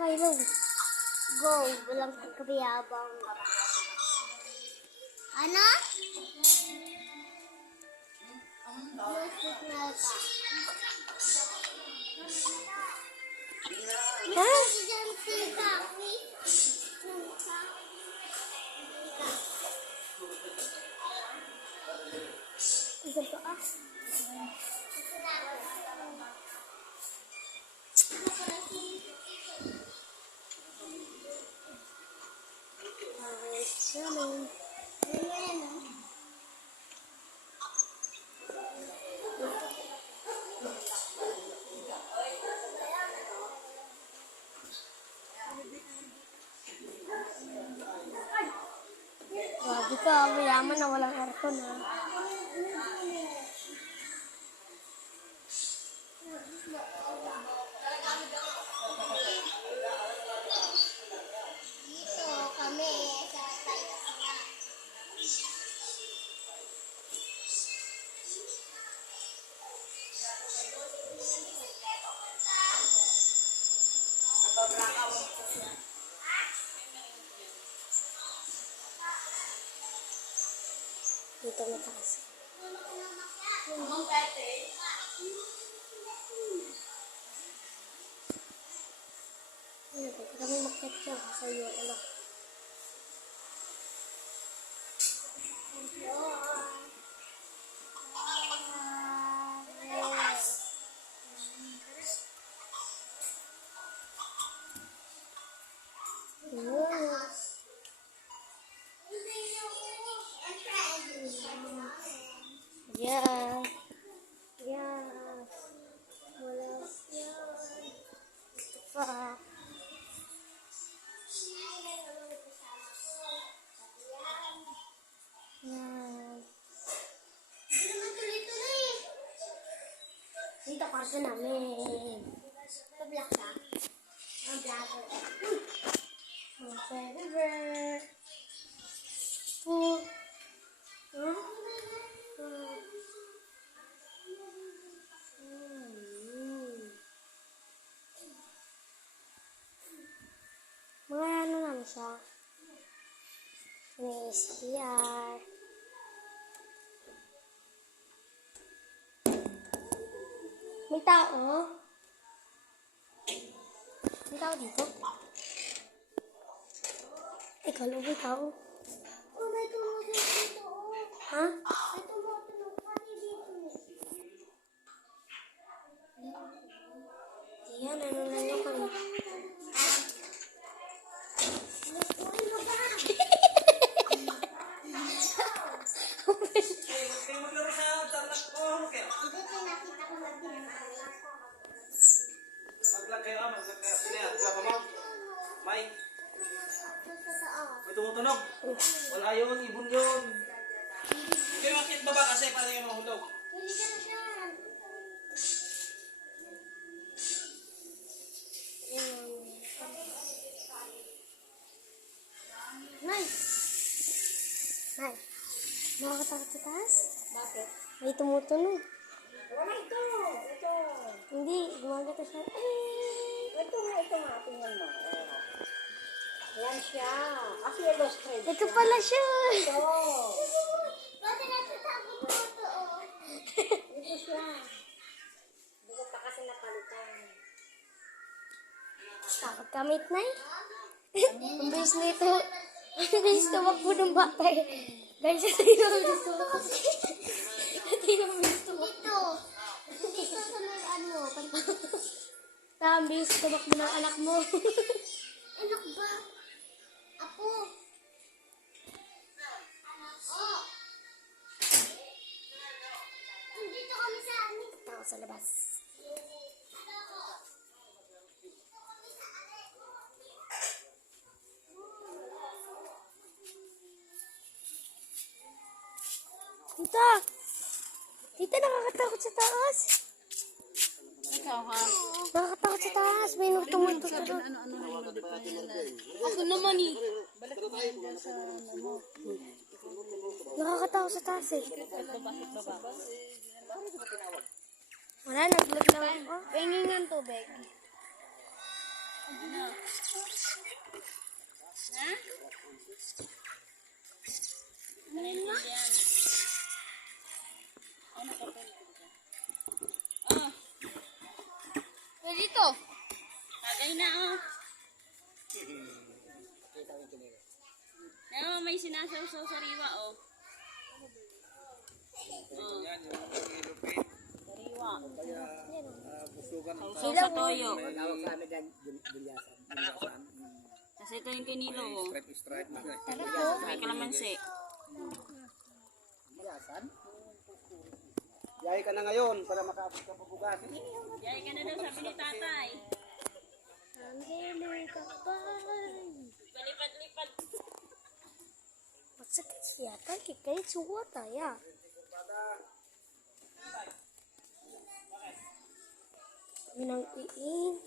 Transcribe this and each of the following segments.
Kylo. Go. Walang kabiyabang. Ano? Ha? Isa pa ah. Challenge. Grabe ka, mayaman na walang aircon ha. Dito kami sa site na. Dito na taas. Kami mag-capture sa iyo. Ano? Yeah. Yeah. Wala yan. Ito pa. Yan. Dito karto namin. Pablock ka? Ang vlogger. Ang vlogger. Mga ano naman siya. May CR. May tao? May tao dito? Ikaw lang may tao? Oh, may tumutulog dito. Ha? May tumutulog pati dito. Diyan, ano na nyo kami? May tumutunog. Wala yun, ibon yun. Hindi kayo makit baba kasi para yung mahulog. Hindi ka na siya. Nice. Nice. Nakakatakot sa taas? Bakit? May tumutunog. Wala ito. Ito. Hindi, gumagata siya. Ito nga. Tingnan mo. Yan siya. Kasi yellow straight. Ito pala siya. Ito. Bakit natatakot mo ito? Ito siya. Hindi ko pa kasi napalitan. Takot kamit na eh. Ang bilis nito. Ang bilis tumakbo ng bata eh. Guys, ito yung bilis tumakbo. Ito yung bilis tumakbo. Dito sa may ano. Ang bilis tumakbo ng anak mo. Anak ba? Ako. Oh. Dito kami sa amin. Tao sa labas. Tita! Tita, nakakatakot sa taas. Ikaw ha? Nakakatakot sa taas. May tumutok sa doon. Ako naman eh. Balik mo yan sa ano mo. Nakakatakot sa taas eh. Bakit baba? Wala, nag-vlog lang ako. Pahingin ng tubig. Ano? Ha? Naintindihan. Ano ka pa? Oh. Pwede ito. Tagay na, oh. Pero may sinasawsaw sa riwa, oh. Oh. Sariwa. Sausaw sa toyo. Tawag sa amin yan, bulyasan. Kasi ito yung kinilo, oh. Stripe na. May kalamansi. Bulyasan? Yahay ka na ngayon para makaabot ka pabugas. Yay ka na daw, sabi ni tatay. Angelica Pie. Palipad-lipad. Masakit yata kikay suwata ya. Minang iin.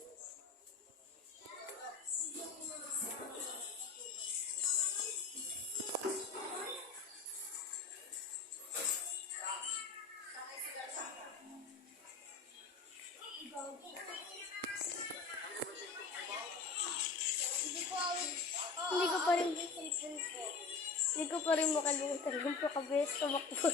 Hindi ko pa rin makalimutan yung pakabes tumakbo.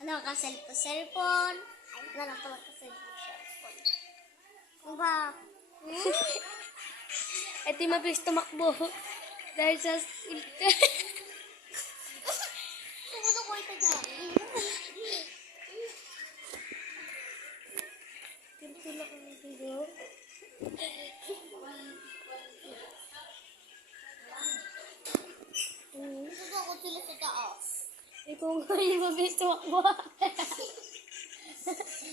Ano ka cellphone? Ay, ano lang pala ka cellphone. Ano ba? Ay, di mabilis tumakbo. Dahil sa Sumunod ko ito dyan. Tila ko ng video. Susunod ko sila sa taas. Ikaw nga yung mabilis tumakbo.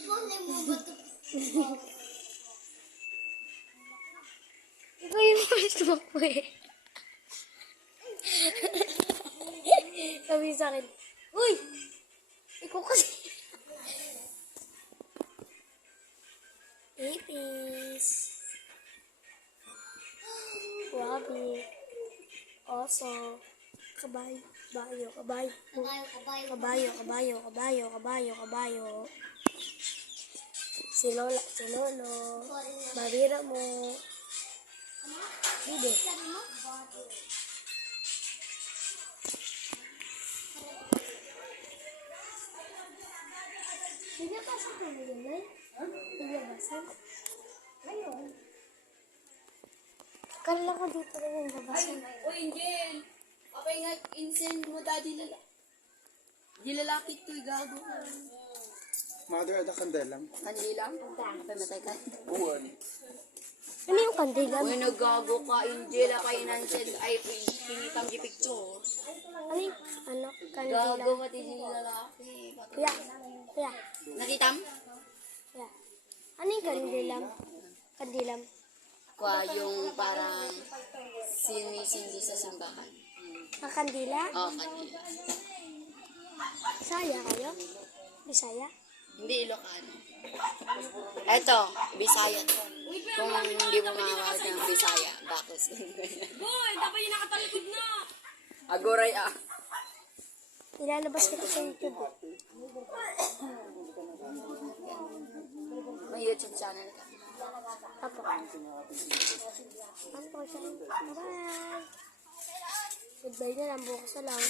Malay mo ba ito? Ikaw yung mabilis tumakbo eh. Sabi sa akin, uy! Ikaw kasi. Ipis. Wabi. Oso. Kabayo. Kabayo. Kabayo. Kabayo. Kabayo. Kabayo. Kabayo. Kabayo. Si Lola. Si Lolo. Marira mo. Hindi. Naglabasan ka mo yun, Nay? Naglabasan? Ngayon. Kala ko dito rin yung labasan. Uy, Angel. Okay nga, insend mo daddy lala. Di lalaki ito'y gago. Mother at the candela. Kandila? Kapay matay ka. Uwan. Ano yung kandila? Uy, nagago ka, Angel. Kaya nansend ay pinitam di picture. Ano yung kandila? Gago pati di lalaki. Kuya. Kuya. Natitam? Kuya. Ano yung kandilam? Kandilam. Kwa yung parang sinisindi sa simbahan. Ang kandila? Oo, kanila. Bisaya kayo? Bisaya? Hindi Ilocano. Eto, Bisaya to. Kung hindi mo makakawag ng Bisaya, bakos. Boy, dapat yung nakatalikod na. Agoray ah. Ilalabas kita sa YouTube. May YouTube channel ka. Apo. Apo siya. Bye-bye. Goodbye na lang. Bukas na lang.